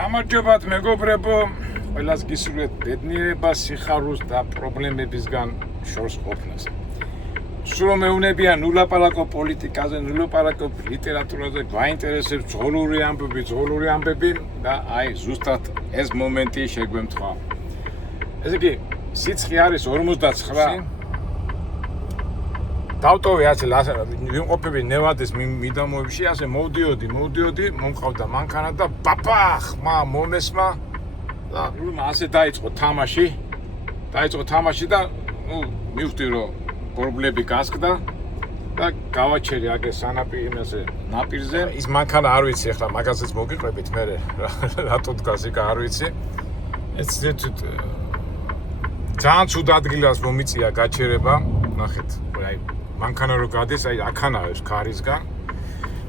გამარჯობათ მეგობრებო, ყველას გისურვებთ ბედნიერებას, სიხარულს და პრობლემებისგან შორს ყოფნას. სულ მეუნებიან ნულაპარაკო პოლიტიკაზე, ნულაპარაკო ლიტერატურაზე, გვაინტერესებს ძღოლური ამბები და აი ზუსტად ეს მომენტი შეგვემთხვა. ესე იგი, სიცხე არის 49. დავტოვე ასე ვიმყოფები ნევადის მიდამოებში, ასე მოვდიოდი, მომყავდა მანქანა და ბაბახ, მომესმა და ასე დაიწყო თამაში და მივხვდი რომ პრობლემები გასკდა და გავაჩერე აგე სანაპირზე, ნაპირზე. ის მანქანა არ ვიცი ახლა მაგაზეც მოგიყვებით მე რატო დგას იქ არ ვიცი. ეს ძალიან ცუდ ადგილას მომიწია გაჩერება, ნახეთ, აი მანქანა რო გადის, აი აქანავებს ქარისგან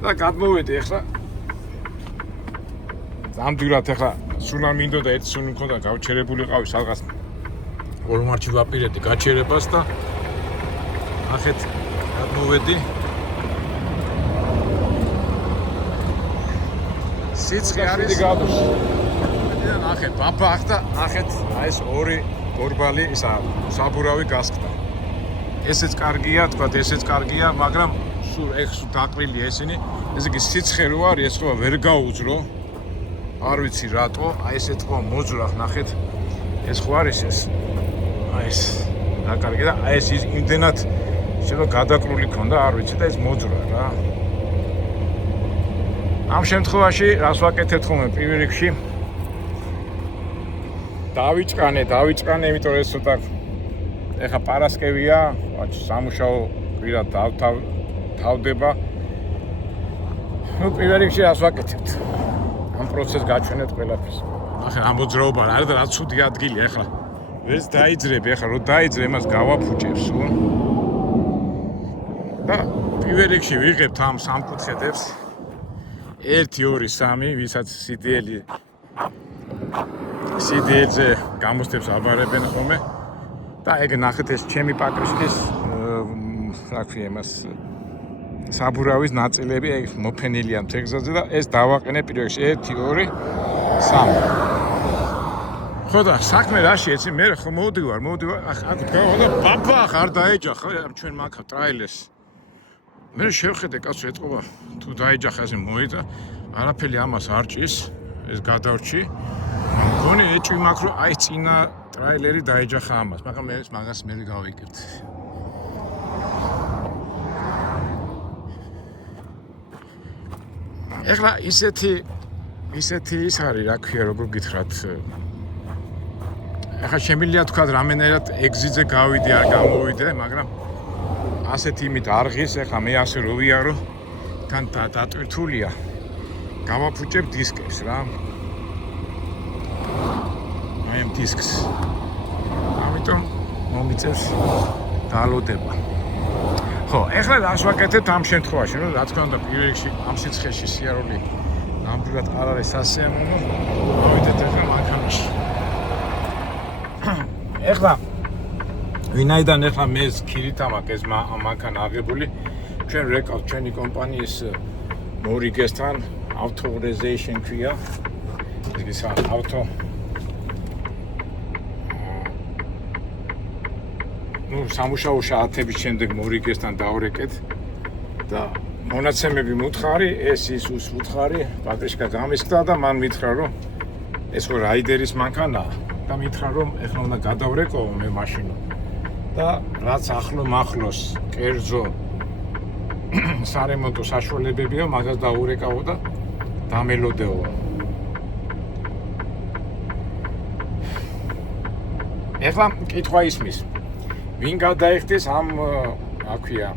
და გადმოვედი ახლა. ზამდვილად ახლა სულ არ მინდოდა ერთი სულ მქონდა გავჩერებული ყავი სადღაც Walmart-ში ვაპირებდი გაჩერებას და ნახეთ გადმოვედი. სიცხე არის გადოს. და ნახეთ ბაბახ და ნახეთ აი ეს ორი გორბალი ისა საბურავი გასკდა. ესეც კარგია, თქვა ესეც კარგია, მაგრამ სულ ეხს დაყრილია ესენი. ესე იგი სიცხე რო არის, ეს ხო ვერ გაუძრო. არ ვიცი რატო, აი ესეთ ხო მოძრა, ნახეთ. ეს ხო არის ეს. აი ეს რა კარგია და აი ეს იმდენად შეიძლება გადაყრული ქონდა, არ ვიცი და ეს მოძრა რა. ამ შემთხვევაში რას ვაკეთებთ ხოლმე პირველ რიგში? დავიჭკანე, იმიტომ ეს ცოტა ეხა პარასკევია, სამუშაო კვირა თავდება. პირველ რიგში რას ვაკეთებთ? ამ პროცესს გაჩვენეთ ყველაფერს. ახლა ამ მოძრაობა რა და რა ცუდი ადგილია ახლა. ვერც დაიძრები, ახლა რო დაიძრე, იმას გავაფუჭებ სულ. და პირველ რიგში ვიღებთ ამ სამკუთხედებს. 1, 2, 3, ვისაც CDL-ზე გამოსდებს აბარებენ ხოლმე. და ეგ ნახეთ ეს ჩემი პატრიშკის რა ქვია იმას საბურავის ნაწილები ეგ მოფენილია მთეგზაზე და ეს დავაყენე პირველ რიგში 1, 2, 3. ხო და საქმე რაში ეცი მე ხო მოვდივარ ახლა და ბაბახ არ დაეჯახა ჩვენ მაქა ტრაილერს. მე შევხედე კაცო ეთყობა თუ დაეჯახა ესე მოიდა არაფერი ამას არ ჭის ეს გადავრჩი. მგონი ეჭვი მაქვს რომ აი წინა ტრაილერი დაეჯახა ამას, მაგრამ მე მაგას მე გავიგებთ. ეხლა ისეთი ის არის, რა ქვია, როგორ გითხრათ. ეხლა შემიძლია თქვა რამენერად ეგზიზე გავიდე, არ გამოვიდე, მაგრამ ასეთ იმით არ ღირს, ეხლა მე ასე რო ვიარო, თან დატვირთულია. გავაფუჭებ დისკებს რა. აი ამ დისკს. ამიტომ მომიწევს დალოდება. ხო, ეხლა რას ვაკეთებთ ამ შემთხვევაში, რომ რა თქმა უნდა პირველ რიგში ამ სიცხეში სიარული ნამდვილად არ არის სასიამოვნო. მოვიდეთ ახლა მანქანაში. ეხლა ვინაიდან ეხლა მე ქირით ამაკ ეს მანქანა აღებული, ჩვენ რეკავთ ჩვენი კომპანიის მორიგესთან authorization ქვია. ის ავტო სამუშაო შეათების შემდეგ მორიგესთან დავრეკეთ და მონაცემები მუთხარი, ეს ის უთხარი, პატრიშკა გამისკდა და მან მითხრა რომ ეს ხო რაიდერის მანქანაა და მითხრა რომ ეხლა უნდა გადავრეკო მე მაშინო და რაც ახლოს კერძო სარემონტო საშუალებებია, მაგას დაურეკავო და დამელოდეო. ეხლა კითხვა ისმის ვინ გადაიხდეს ამ რა ქვია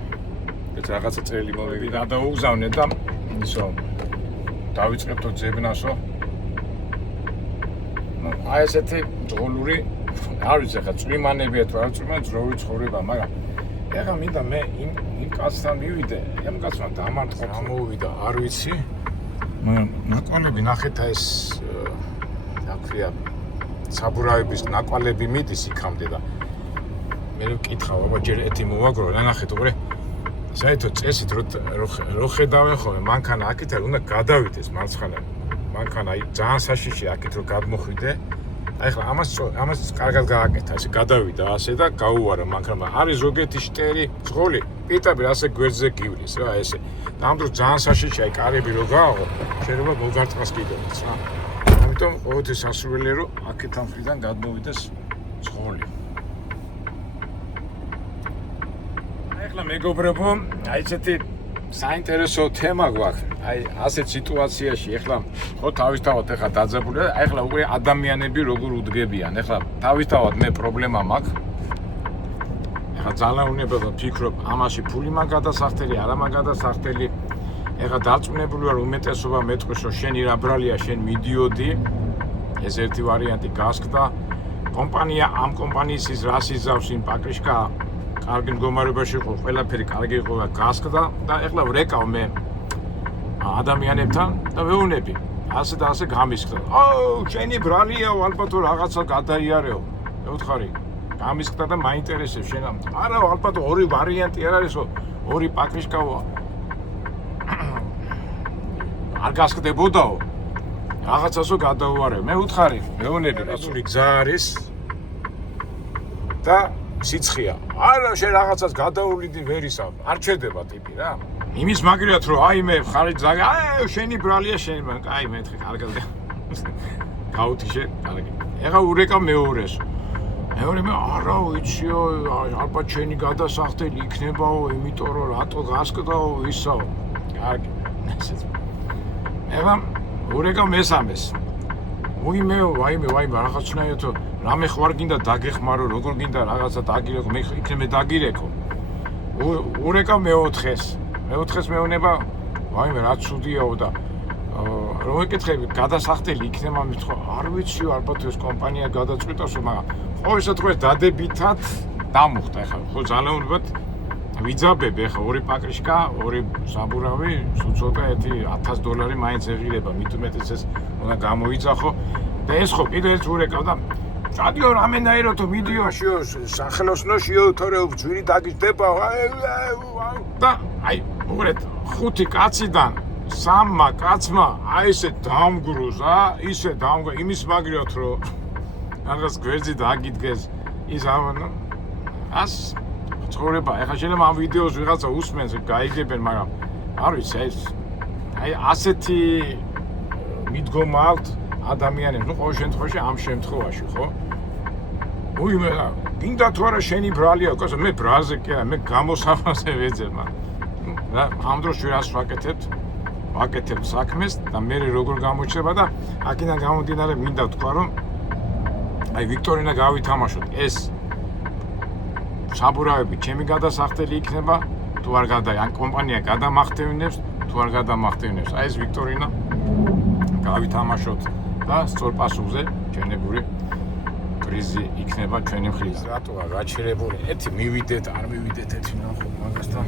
ეს რაღაცა წელი მოვიდი გადაუგზავნე და ისო დავიწყებთო ძებნასო. აი ესეთი ძღოლური არ ვიცი ახლა წვიმანებია თუ არ წვიმა ძროური ცხოვრება, მაგრამ ეხლა მინდა მე იმ კაცთან მივიდე, ამ კაცმა დამარტყა გამოვიდა, არ ვიცი. მაგრამ ნაკვალები ნახეთ ეს რა ქვია საბურავების ნაკვალები მიდის იქამდე და მე ვკითხავ, აბა ჯერ ეთი მოვაგრო, ნახეთ უყურე. საერთოდ წესით რო ხედავენ ხოლმე მანქანა აქეთ არ უნდა გადავიდეს მარცხენა. მანქანა აი ძალიან საშიში აქეთ რომ გადმოხვიდე. აი ხლა ამას კარგად გააკეთა, ესე გადავიდა ასე და გაუვარა მანქანა. არის ზოგიერთი შტერი, ცხოლი, პირდაპირ ასე გვერდზე გივლის რა ესე. და ამ დროს ძალიან საშიში აი კარები რო გააღო, შეიძლება მოგარწყას კიდევაც რა. ამიტომ ყოველთვის სასურველია რომ აქეთ ამ მხრიდან გადმოვიდეს ცხოლი. აი ხლა მეგობრებო, აი ესეთი საინტერესო თემა გვაქვს. აი ასეთ სიტუაციაში ეხლა ხო თავისთავად ეხლა დაძაბულია. აი ეხლა უკვე ადამიანები როგორ უდგებიან. ეხლა თავისთავად მე პრობლემა მაქვს. ეხლა ძალიან უნებელია ვფიქრობ, ამაში ფული მაგ გადასახდელი, არა მაგ გადასახდელი. ეხლა დარწმუნებული ვარ უმეტესობა მეტყვის რომ შენი რა ბრალია, შენ მიდიოდი. ეს ერთი ვარიანტი გასკდა. კომპანია ამ კომპანიის ის რას იზავს იმ პაკრიშკა კარგი მდგომარეობაში იყო, ყველაფერი კარგი იყო და გასკდა და ეხლა ვრეკავ მე ადამიანებთან და ვეუბნები ასე და ასე გამისკდა. აუ, შენი ბრალიაო, ალბათ რაღაცა გადაიარეო. მევთხარი, გამისკდა და მაინტერესებს შენ. არა, ალბათ ორი ვარიანტი არ არისო, ორი პაკრიშკაო. არ გასკდებოდაო. რაღაცასო გადაუვარე. მე ვუთხარი, ვეუბნები, რასული გზა არის და სიცხეა. არა, შენ რაღაცას გადაუვლიდი ვერისა, არ ჩერდება ტიპი რა. იმის მაგრიათ რომ აი მე ხარი ძაგი, აი შენი ბრალია შენი მან, აი მე თხე კარგად გაუთიშე, კარგი. ეხა ურეკავ მეორეს. მეორე მე არა ვიციო, ალბათ შენი გადასახდელი იქნებაო, იმიტომ რომ რატო გასკდაო ისაო. კარგი. ეხა ურეკავ მესამეს. ვაიმე, რაღაცნაირად რამე ხوار გინდა დაგეხმარო, როგორ გინდა რაღაცა დაგირეკო, მე იქნებ დაგირეკო. ურეკავ მეოთხეს. მეოთხეს მეუნება, ვაიმე რა ცუდიაო და რომ ეკითხები, გადასახდელი იქნება მითხო, არ ვიციო, ალბათ ეს კომპანია გადაწყვიტავსო, მაგრამ ყოველსა დღეს დადებითად დამუხტა ეხლა. ხო ძალიან უნდათ ვიძაბებ ეხლა ორი პაკრიშკა, ორი საბურავი, სულ ცოტა $1000 მაინც ეღირება, მით უმეტეს ეს უნდა გამოიძახო და ეს ხო კიდე ერთ ურეკავ და რადიო რამენაიროთ ვიდეოშიო სახელოსნოშიო თორე ძვირი დაგიჯდება და აი უყურეთ 5 კაციდან 3 კაცმა აი ესე დამგრუზა ისე დამგრა იმის მაგრიოთ რომ რაღაც გვერდზე დაგიდგეს ის ას ცხოვრება ეხლა შეიძლება ამ ვიდეოს ვიღაცა უსმენს გაიგებენ მაგრამ არ ვიცი აი ასეთი მიდგომა აქვს ადამიანებს ნუ ყოველ შემთხვევაში ამ შემთხვევაში ხო უიმე გინდა თუ არა შენი ბრალია კაცო მე ბრალზე კი არა მე გამოსავალზე ვეძებ რა ამ დროს ვირას ვაკეთებ საქმეს და მე როგორ გამოჩნდება და აქედან გამომდინარე მინდა თქვა რომ აი ვიქტორინა გავითამაშოთ ეს საბურავები ჩემი გადასახდელი იქნება თუ არ ან კომპანია გადამახდევნებს თუ არ გადამახდევნებს აი ეს ვიქტორინა გავითამაშოთ და სწორ პასუხზე ჩვენებური პრიზი იქნება ჩვენი მხრიდან. რატოა გაჩერებული? ერთი მივიდეთ, არ მივიდეთ ერთი ნახო მაგასთან.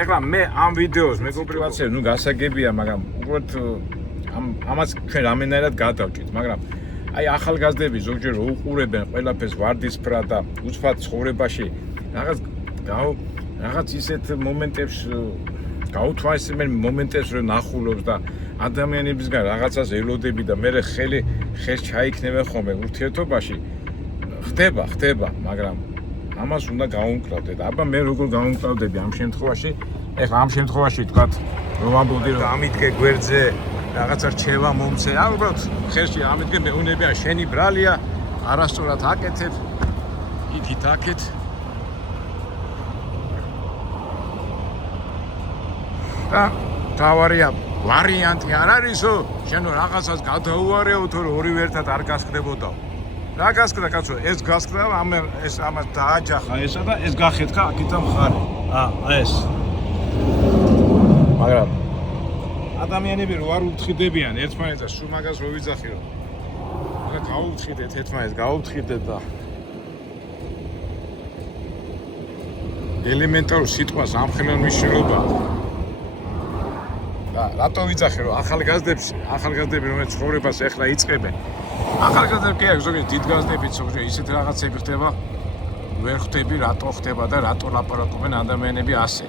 ეხლა მე ამ ვიდეოს მეგობრებაცებს ნუ გასაგებია, მაგრამ უბრალოდ ამას ჩვენ რამენაირად გადავჭით, მაგრამ აი ახალგაზრდები ზოგჯერ უყურებენ ყველაფერს ვარდისფრად და უცბად ცხოვრებაში რაღაც ისეთ მომენტებს გაუთვალისწინებენ მომენტებს რომ ნახულობს და ადამიანებისგან რაღაცას ელოდები და მე ხელს ჩაიქნებენ ხოლმე ურთიერთობაში ხდება მაგრამ ამას უნდა გავუმკლავდეთ აბა მე როგორ გავუმკლავდები ამ შემთხვევაში ეხლა ამ შემთხვევაში თქვათ რომ ამბობდი რომ ამიდგე გვერდზე რაღაცა რჩევა მომცე ალბათ ხელში ამიდგე მეუნებია შენი ბრალია არასწორად აკეთებ იქით აკეთ და თავარია ვარიანტი არ არისო შენო რაღაცას გადაუარეო თუ ორივე ერთად არ გასკდებოდაო რა გასკდა კაცო ეს გასკდა ეს ამას დააჯახა ესა და ეს გახეთქა აქეთა მხარე ეს მაგრამ ადამიანები რო არ უთხრიდებიან ერთმანეთს სულ მაგას რო ვიძახი რომ და გაუთხიდეთ ერთმანეთს გაუთხიდეთ და ელემენტარულ სიტყვას ამხელან მნიშვნელობა რატო ვიძახე რომ ახალგაზრდები რომელიც ცხოვრებას ეხლა იწყებენ ახალგაზრდები კი აქვს ზოგადად დიდგაზრდებიც ზოგადად ისეთ რაღაცები ხდება ვერ ხვდები რატო ხდება და რატო ლაპარაკობენ ადამიანები ასე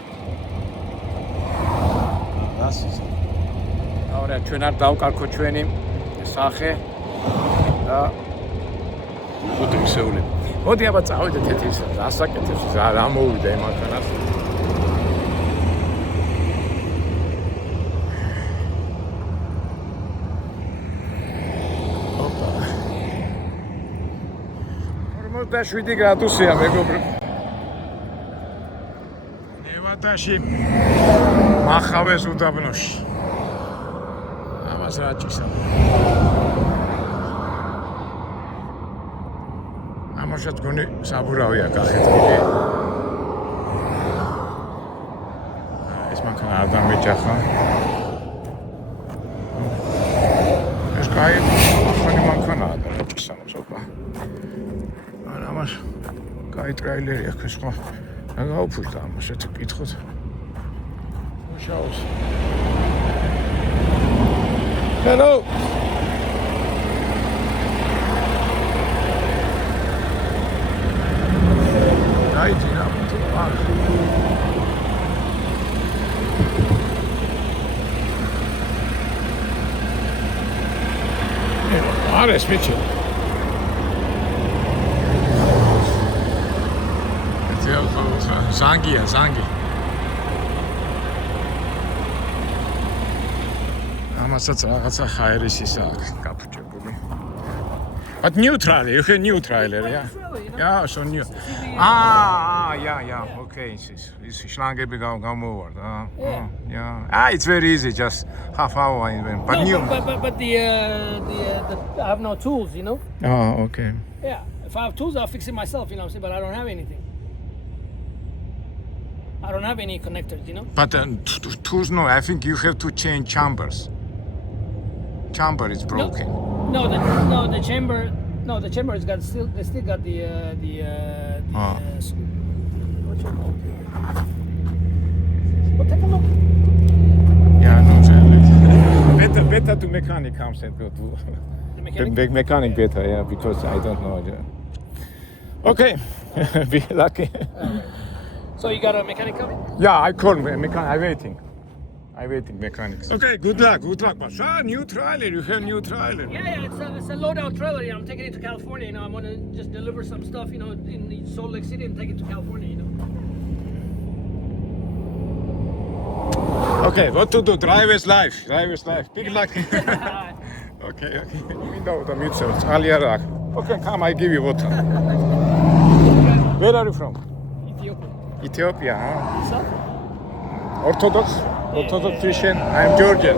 ωραία, ჩვენ არ დავკარგოთ ჩვენი სახე და მოდი ისეული. მოდი აბა წავიდეთ ეთის ასაკეთებს რა მოვიდა იმათანაც. ოპა. 47 გრადუსია მეგობრებო. ნევადაში მახავეს უდაბნოში. ამას რა ჭისა. ამასაც გონი საბურავია გახეთქილი. ეს მანქანა არ დამეჯახა. ეს კაი მანქანაა და რა ჭისა მოსოპა. ამას კაი ტრეილერი აქვს ხო? რა გაუფუჭდა ამასაც კითხოთ. მუშაობს. Hello. Haydi ya bu var. Ares Mitchell. Zangi. Amaსაც რაღაცა ხაერის ისა აქვს გაფუჭებული. But neutral, you can neutral, yeah? Yeah, so new. Yeah, okay, this შლანგები გამოვარდა. Yeah. It's very easy, just half hour even. But new. But the I have no tools, you know? Okay. Yeah, if I have tools, I'll fix it myself, you know what I'm saying? But I don't have anything. I don't have any connectors, you know? But tools, no, I think you have to change chambers. Chamber is broken. The chamber has got they still got the what's your name? Well, take a look. Yeah, no, better to mechanic comes and go to The mechanic? mechanic better, yeah, because I don't know. Okay, be lucky. So you got a mechanic coming? Yeah, I called mechanic. I'm waiting mechanics. Okay, good luck. But new trailer, you have new trailer. Yeah, it's a load-out trailer. You know, I'm taking it to California. You know, I'm gonna just deliver some stuff, you know, in Salt Lake City and take it to California. You know. Okay, what to do? Driver's life. Big luck. Okay. We know the mutual. Okay, come. I give you water. Where are you from? Ethiopia. Huh? So? Orthodox Christian. I'm Georgian.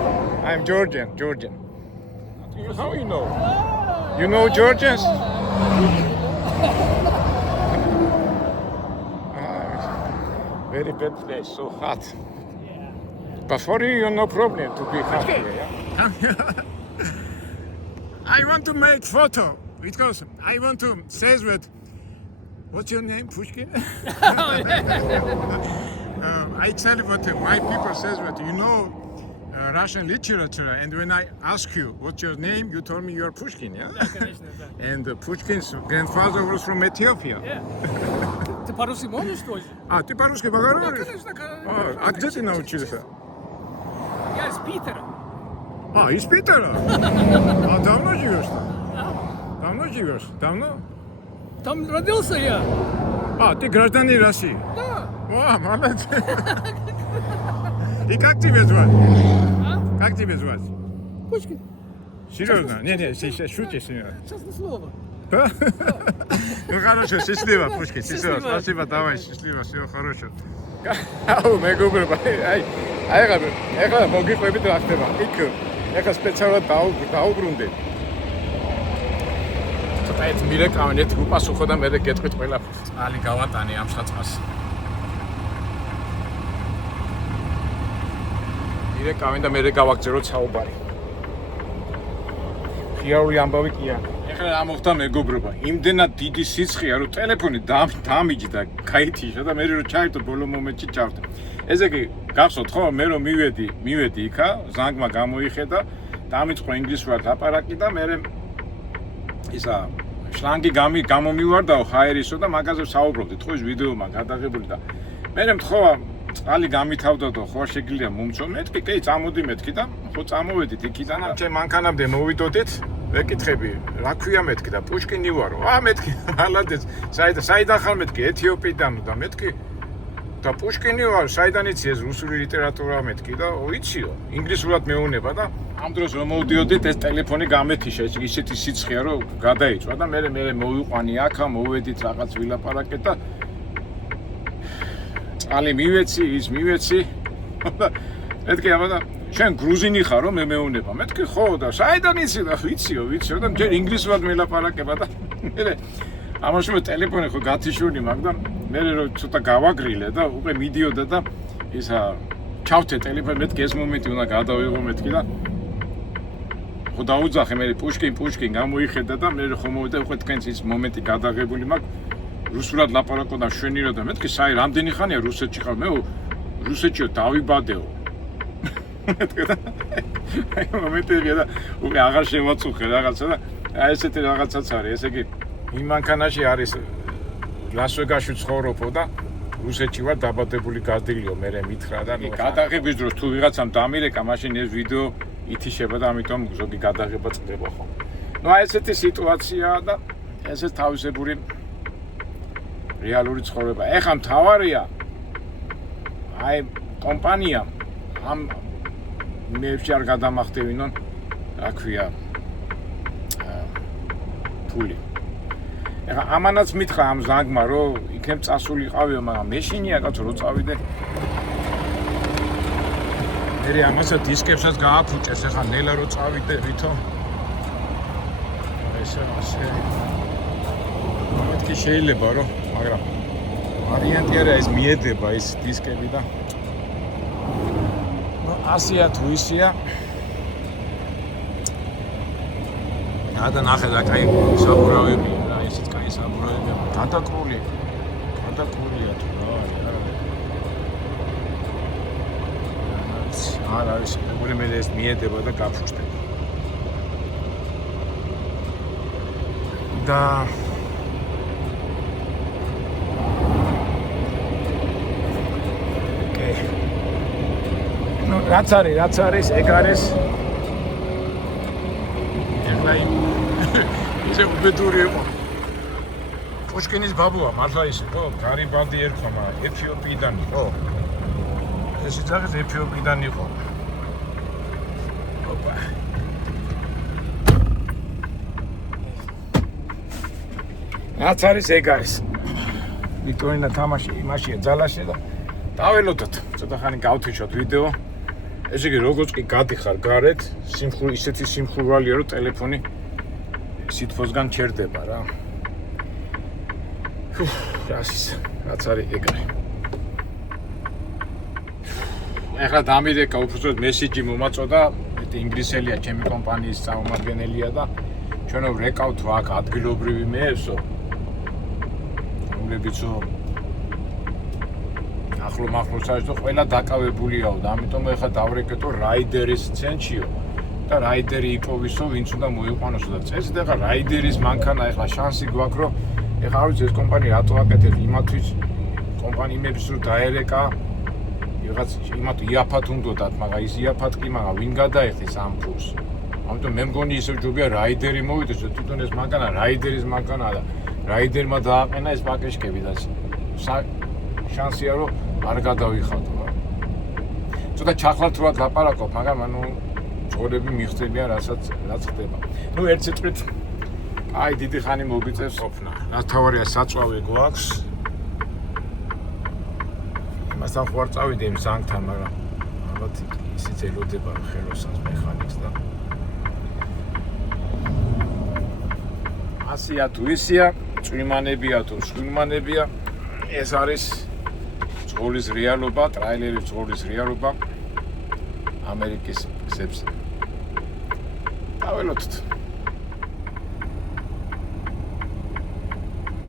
How you know? You know Georgians? Very bad place, so hot. But for you, no problem to be hot here. Yeah? I want to make photo because I want to say that. What's your name, Pushkin? I tell you what my people says that you know Russian literature, and when I ask you what's your name, you told me you're Pushkin, yeah? And Pushkin's grandfather was from Ethiopia. Yeah. Ты по-русски можешь тоже? Ты по-русски поговоришь? А где ты научился? Я из Питера. Из Питера? Давно живешь там? Давно? Там родился я. Ты гражданин России? Да. Молодец. И как тебя звать? Как тебя звать? Пушкин. Серьезно? Не, сейчас шутишь. Честное слово. Ну хорошо, счастливо, Пушкин. Счастливо. Спасибо, давай, счастливо, всего хорошего. მეგობრებო, ეხლა მოგიყვებით რა ხდება. ეხლა სპეციალურად დაუბრუნდეთ. ეს მირეკავენ ერთ უპასუხო და მე გეტყვით ყველაფერს. წყალი გავატანე ამ საწყას. მირეკავენ და მე გავაგზავნოთ საუბარი. ხიარული ამბავი კი არა. ეხლა რა მოხდა მეგობრებო? იმდენად დიდი სიცხეა, რომ ტელეფონი დამიჯდა, გაითიშა და მე რო ჩაერთო ბოლო მომენტში ჩავდა. ესე იგი, გახსოვთ ხო, მე რომ მივედი იქა, ზანგმა გამოიხედა, დამიწყო ინგლისურად ლაპარაკი და მე ისა შლანგი გამომივარდაო ხაერისო და მაგაზე საუბრობდით ხო ის ვიდეომა გადაღებული და მე მთხოვა წყალი გამითავდა და ხო შეგიძლია მომწო მეთქი, კი წამოდი მეთქი და ხო წამოვედით იქიდან. ჩემ მანქანამდე მოვიდოდით, ვეკითხები, რა ქვია მეთქი და პუშკინი ვარო. მეთქი, მალადეც. საიდან ხარ მეთქი? ეთიოპიიდან და მეთქი და პუშკინი ვარ, საიდან იცი ეს რუსული ლიტერატურა მეთქი და იციო. ინგლისურად მეუნება და ამ დროს რომ მოვდიოდით ეს ტელეფონი გამეთიშა, ისეთი სიცხეა რომ გადაიწვა და მე მოვიყვანი აქა, მოვედით რაღაც ვილაპარაკეთ და წყალი მივეცი, ის მივეცი. მეთქი აბა და შენ გრუზინი ხარ რომ მე მეუნება. მეთქი ხო და საიდან იცი და ვიციო და მთელ ინგლისურად მელაპარაკება და მე ამაში მე ტელეფონი ხო გათიშული მაგ და მე რომ ცოტა გავაგრილე და უკვე მიდიოდა და ისა ჩავთე ტელეფონი მეთქი ეს მომენტი უნდა გადავიღო მეთქი და ხო დაუძახე მე პუშკინ გამოიხედა და მე ხო მოვიდა უკვე თქვენს ის მომენტი გადაღებული მაგ რუსულად ლაპარაკობდა შვენირო და მეთქი საი რამდენი ხანია რუსეთში ხარ მე რუსეთშიო დავიბადეო მეთქი და აი მომენტია და უკვე აღარ შემოწუხე რაღაცა და აი ესეთი რაღაცაც არის ესე იგი იმ მანქანაში არის ლას-ვეგასში ცხოვრობო და რუსეთში ვარ დაბადებული გაძლიო მე მითხრა და გადაღების დროს თუ ვიღაცამ დამირეკა მაშინ ეს ვიდეო ითიშება და ამიტომ ზოგი გადაღება წდება ხო. ნუ აი ესეთი სიტუაციაა და ესეც თავისებური რეალური ცხოვრება. ეხლა მთავარია აი კომპანიამ ამ მეებში არ გადამახტევინონ რა ქვია ფული. ეხლა ამანაც მითხრა ამ ზანგმა რომ იქნებ წასულიყავიო, მაგრამ მეშინია კაცო რო წავიდე. მე ამასა დისკებსაც გააფუჭეს, ეხლა ნელა რო წავიდე ვითო. ესე მეთქი შეიძლება რომ, მაგრამ ვარიანტი არა ეს მიედება ეს დისკები და ნუ 100-ია თუ ისია. ნახე და კაი საბურავები, რა ისიც კაი საბურავებია. გადაკრულია თუ რა არ არის, მე ეს მიედება და გაფუჭდება. და რაც არის, ეგ არის. ეხლა ისე უბედური იყო. პუშკინის ბაბუა მართლა ისე ხო, გარიბალდი ერქვა, მაგრამ ეთიოპიიდან იყო. ეს იძახეს ეთიოპიიდან იყო. ოპა. რაც არის, ეგ არის. ვიქტორინა თამაში იმაშია ძალაში და დაველოდოთ. ცოტა ხანი გავთიშოთ ვიდეო. ესე იგი როგორც კი გადიხარ გარეთ, ისეთი სიმხურვალეა რომ ტელეფონი სითბოსგან ჩერდება რა. რაც არის ეგ არის. ეხლა დამირეკა უბრალოდ მესიჯი მომაწოდა, ინგლისელია ჩემი კომპანიის წარმომადგენელია და ჩვენო რეკავთ აქ ადგილობრივი მეესო. რომლებიცო ახლო-მახლოსაც და ყველა დაკავებულიაო და ამიტომ ეხლა დავრეკეთო რაიდერის ცენტრიო და რაიდერი იპოვისო, ვინც უნდა მოიყვანოსო და წესით ეხლა რაიდერის მანქანა ეხლა შანსი გვაქვს რომ ეხლა არ ვიცი ეს კომპანია რატო აკეთებს იმათვის კომპანიებს რომ დაერეკა ვიღაც იმათ იაფად უნდათ, მაგრამ ის იაფად კი, მაგრამ ვინ გადაეხის ამ ფულს. ამიტომ მე მგონი ისევ ჯობია რაიდერი მოვიდეს, თვითონ ეს მანქანა რაიდერის მანქანაა და რაიდერმა დააყენა ეს პაკეშკები და შანსია რომ არ გადავიხადო რა. ცოტა ჩახლართულად ლაპარაკობ, მაგრამ ანუ ცხოვრები მიხდებიან რაც ხდება. ნუ ერთ სიტყვით აი დიდი ხანი მოგიწევს ოფნა. რა თავარია საწვავი გვაქვს. მასთან ხوار წავიდე იმ ზანგთან, მაგრამ ალბათ ისიც ელოდება ხელოსანს მექანიკს და 100-ია თუ ისია, წვიმანებია თუ შვილმანებია, ეს არის წყოლის რეალობა, ტრაილერის წყოლის რეალობა ამერიკის გზებზე. დაველოდოთ.